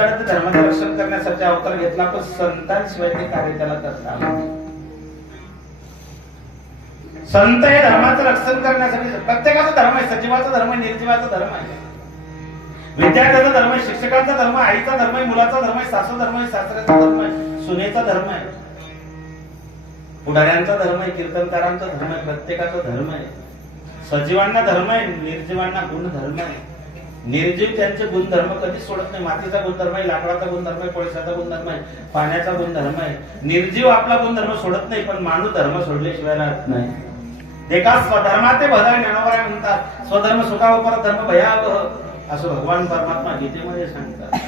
निमित्ताने धर्माचं रक्षण करण्यासाठी अवतार घेतला, पण संतांशिवाय ते कार्य त्याला करता आलं नाही. संत हे धर्माचं रक्षण करण्यासाठी, प्रत्येकाचा धर्म आहे, सजीवाचा धर्म आहे, निर्जीवाचा धर्म आहे, विद्यार्थ्याचा धर्म आहे, शिक्षकांचा धर्म आहे, आईचा धर्म आहे, मुलाचा धर्म आहे, सासू धर्म आहे, सासऱ्याचा धर्म आहे, सुनेचा धर्म आहे, पुढाऱ्यांचा धर्म आहे, कीर्तनकारांचा धर्म आहे, प्रत्येकाचा धर्म आहे. सजीवांना धर्म आहे, निर्जीवांना गुणधर्म आहे. निर्जीव त्यांचे गुणधर्म कधीच सोडत नाही. मातीचा गुणधर्म आहे, लाकडाचा गुणधर्म आहे, कोळशाचा गुणधर्म आहे, पाण्याचा गुणधर्म आहे. निर्जीव आपला गुणधर्म सोडत नाही, पण माणूस धर्म सोडल्याशिवाय राहत नाही. एका स्वधर्माते भला ज्ञानोबराय म्हणतात, स्वधर्म सुखाव परधर्म भयावह असं भगवान परमात्मा गीतेमध्ये सांगतात.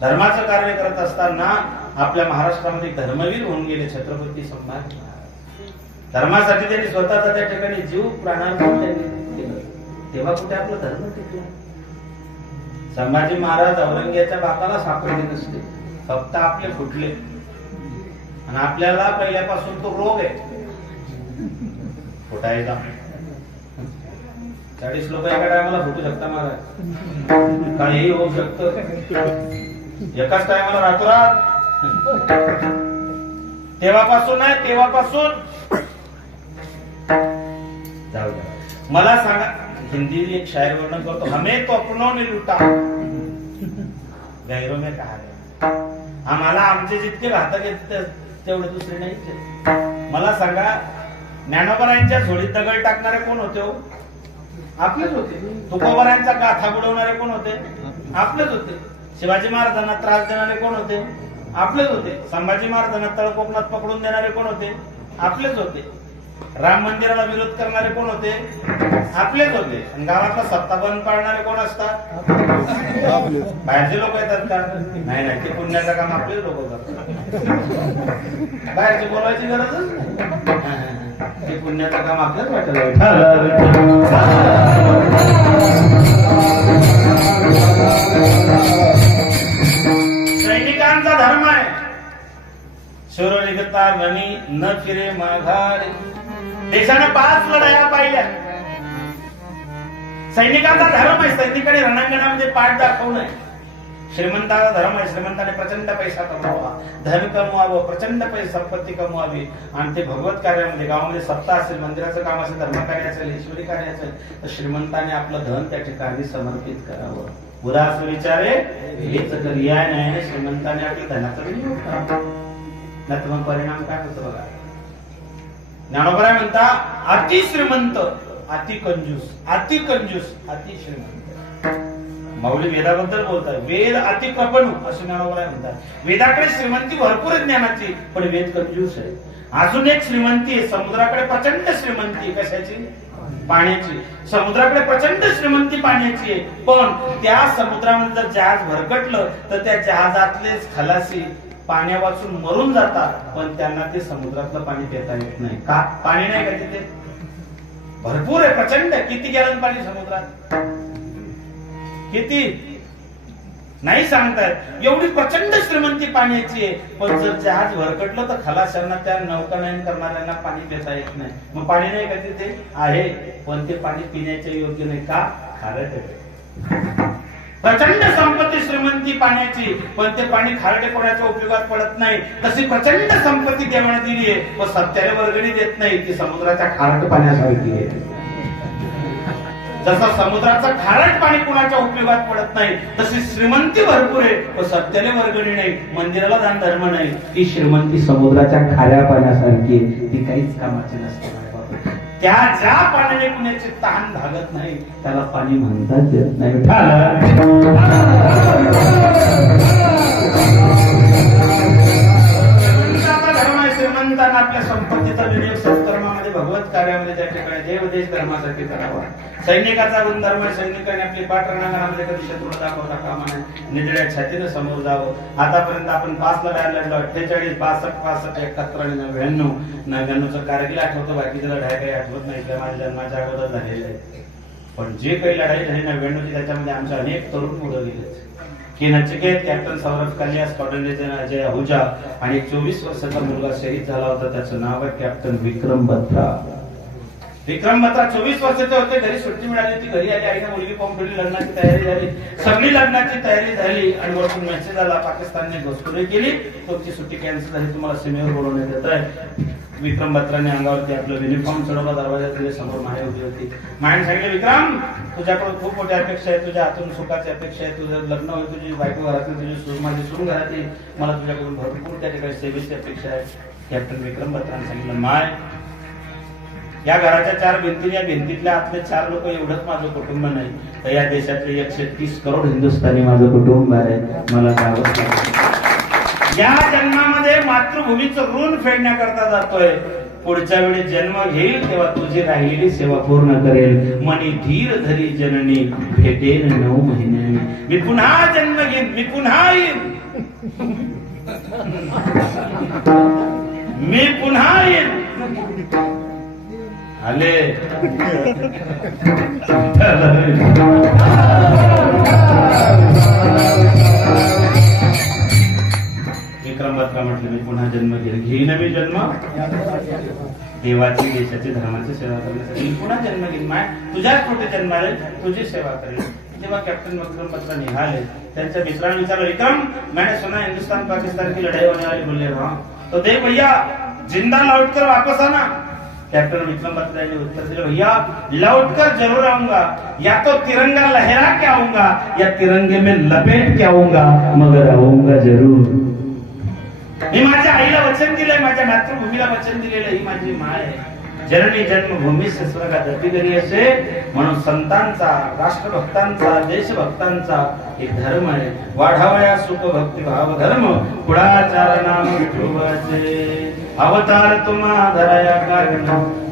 धर्माचं कार्य करत असताना आपल्या महाराष्ट्रामध्ये धर्मवीर होऊन गेले छत्रपती संभाजी महाराज. धर्मासाठी त्यांनी स्वतःचा त्या ठिकाणी जीव प्राणार्पण केलं, तेव्हा कुठे आपला धर्म टिकला. संभाजी महाराज औरंगजेबाच्या बापाला सापडले नसते, फक्त आपले फुटले. आणि आपल्याला पहिल्यापासून तो रोग आहे फुटायचा. 40 लोक एका टायमाला फुटू शकता महाराज, काहीही होऊ शकतं एकाच टायमाला रातोरात. तेव्हापासून नाही, तेव्हापासून जाऊ द्या. मला सांगा, हिंदी एक शायर वर्णन करतो, हमें तो अपनों ने लुटा गैरों में कहा गया. आम्हाला आमचे जितके घातक आहेत तेवढे दुसरे नाही. मला सांगा, ज्ञानोबरायांच्या झोळीत दगड टाकणारे कोण होते हो? आपलेच होते. तुकोबरायांचा गाथा बुडवणारे कोण होते? आपलेच होते. शिवाजी महाराजांना त्रास देणारे कोण होते? आपलेच होते. संभाजी महाराजांना तळकोकणात पकडून देणारे कोण होते? आपलेच होते. राम मंदिराला विरोध करणारे कोण होते? आपलेच होते. आणि गावातला सत्ता बंद पाडणारे कोण असतात? बाहेरचे लोक येतात का? नाही नाही, ते पुण्याचं काम आपलेच लोक करतात. बाहेरचे बोलायची गरजच नाही, ते पुण्याचं काम आपल्याच वाटत. सैनिकांचा धर्म आहे, शूर निघता रणी न फिरे माघारी. देशाने 5 लढाया पाहिल्या. सैनिकांचा धर्म आहे, सैनिकांनी रणांगणामध्ये पाठ दाखवणं आहे. श्रीमंताचा धर्म आहे, श्रीमंताने प्रचंड पैसा कमवावा, धन कमवावं, प्रचंड संपत्ती कमवावी, आणि ते भगवत कार्यामध्ये, गावामध्ये सत्ता असेल, मंदिराचं काम असेल, धर्म कार्य असेल, ईश्वरी कार्य असेल, तर श्रीमंताने आपलं धन त्या ठिकाणी समर्पित करावं. उदास विचारे हेच क्रिया नाही, श्रीमंताने आपल्या धनाचा विनियोग करावा. नाही तर मग परिणाम काय होतो बघा. ज्ञानोबराय म्हणता, अति श्रीमंत अति कंजूस, अति कंजूस अति श्रीमंत. माऊली वेदाबद्दल बोलतात, वेद अति कपणू असं ज्ञानोबराय म्हणतात. वेदाकडे श्रीमंती भरपूर आहे ज्ञानाची, पण वेद कंजूस आहे. अजून एक श्रीमंती आहे, समुद्राकडे प्रचंड श्रीमंती. कशाची? पाण्याची. समुद्राकडे प्रचंड श्रीमंती पाण्याची आहे, पण त्या समुद्रामध्ये जर जहाज भरकटलं तर त्या जहाजातलेच खलासी पाण्या वाचून मरून जातात, पण त्यांना ते समुद्रातलं पाणी पिता येत नाही. का? पाणी नाही का तिथे? भरपूर आहे, प्रचंड. किती गॅलन पाणी समुद्रात? किती नाही सांगतायत. एवढी प्रचंड श्रीमंती पाण्याची आहे, पण जर जहाज भरकटलं तर खलाशांना, त्या नौकानयन करणाऱ्यांना पाणी पिता येत नाही. मग पाणी नाही का तिथे? आहे, पण ते पाणी पिण्याच्या योग्य नाही. का? खारट आहे. प्रचंड संपत्ती श्रीमंती पाण्याची, पण ते पाणी खारटे कोणाच्या उपयोगात पडत नाही. तशी प्रचंड संपत्ती देवाने दिली आहे, पण सत्याने वर्गणी देत नाही. ती समुद्राच्या खारट पाण्यासारखी आहे. जसं समुद्राचं खारट पाणी कुणाच्या उपयोगात पडत नाही, तशी श्रीमंती भरपूर आहे, पण सत्याने वर्गणी नाही, मंदिराला दान धर्म नाही. ती श्रीमंती समुद्राच्या खाऱ्या पाण्यासारखी आहे, ती काहीच कामाची नसते. त्या ज्या पाण्याने कुणाची तहान भागत नाही त्याला पाणी म्हणतात येत नाही. श्रीमंतांना आपल्या संपत्तीचा विनियोग सत्कर्मामध्ये, भगवत कार्यामध्ये, त्या ठिकाणी देवदेश धर्मासाठी करावा. सैनिकाचा गुणधर्म आहे, सैनिकांनी आपली पाठ रणांगणामध्ये कधी शत्रू दाखवता कामा नये, निधड्या छातीनं समोर जावं. आतापर्यंत आपण 5 लढाया लढलो, 48, 62, 65, 71 आणि 99. 99चं कारगिल आठवतं, बाकीचं लढाई काही आठवत नाही, त्या माझ्या जन्माच्या अगोदर झालेले आहे. पण जे काही लढाई झाली 99ची, त्याच्यामध्ये आमचे अनेक तरुण पुढे गेले. की नचिकेत, कॅप्टन सौरभ कन्या, स्क्वॉड्रन अजय आहुजा, आणि 24 वर्षाचा मुलगा शहीद झाला होता, त्याचं नाव आहे कॅप्टन विक्रम बत्रा. विक्रम बत्रा 24 वर्षाचे होते, घरी सुट्टी मिळाली होती, घरी आली, आईने मुलगी पाहून ठेवली, लग्नाची तयारी झाली, सगळी लग्नाची तयारी झाली आणि वरतून मेसेज आला, पाकिस्तानने घुसखोरी केली, तुमची सुट्टी कॅन्सल झाली, तुम्हाला सीमेवर बोलवण्यात येत आहे. विक्रम बत्राने अंगावरती आपलं युनिफॉर्म चढवला, दरवाजा तुझ्या समोर माया उभी होती. मायाने सांगितलं, विक्रम तुझ्याकडून खूप मोठी अपेक्षा आहे, तुझ्या हातून सुखाची अपेक्षा आहे, तुझं लग्न होईल, तुझी बायको घरातली, तुझी माझी सून घरातली, मला तुझ्याकडून भरपूर त्या ठिकाणी सेवेची अपेक्षा आहे. कॅप्टन विक्रम बत्राने सांगितलं, माय या घराच्या 4 भिंती, या भिंतीतल्या आतले 4 लोक एवढंच माझं कुटुंब नाही, तर या देशातले 130 करोड हिंदुस्थानी माझं कुटुंब आहे, मला जावंच लागतं. या जन्मामध्ये मातृभूमीचं ऋण फेडण्याकरता जातोय, पुढच्या वेळी जन्म घेईल तेव्हा तुझी राहिलेली सेवा पूर्ण करेल. मनी धीर धरी जननी भेटेल 9 महिन्यांनी, मी पुन्हा जन्म घेईन, मी पुन्हा येईन, मी पुन्हा येईन. आले विक्रम बत्रा म्हटलं, मी पुन्हा जन्म घेईन, मी जन्म देवाची, देशाची, धर्माची सेवा करण्यासाठी मी पुन्हा जन्म घेईन. माय तुझ्याच कुठे जन्माले, तुझी सेवा करेल. जेव्हा कॅप्टन विक्रम बत्रा निघाले, त्यांच्या मित्रांनी विचारलं, विक्रम मैंने सुना हिंदुस्तान पाकिस्तान की लड़ाई होने वाली, बोले हाँ, तो देख भैया जिंदा लौट कर वापस आना. कैप्टन विक्रम बत्रा ने उत्तर दिया, भैया लौटकर जरूर आऊंगा, या तो तिरंगा लहरा के आऊंगा या तिरंगे में लपेट के आऊंगा, मगर आऊंगा जरूर. मी माझ्या आईला वचन दिलंय, माझ्या मातृभूमीला वचन दिलेलं, ही माझी माय आहे. जननी जन्मभूमी स्वर्गात अतिगरी असे, म्हणून संतांचा, राष्ट्रभक्तांचा, देशभक्तांचा एक धर्म आहे. वाढावया सुख भक्ती भाव धर्म, कुळाचार नाम विठोबाचे. अवतार तुम्हा धराया कारण,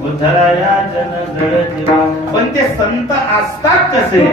उद्धराया जन जळ जीवा. पण ते संत असतात कसे?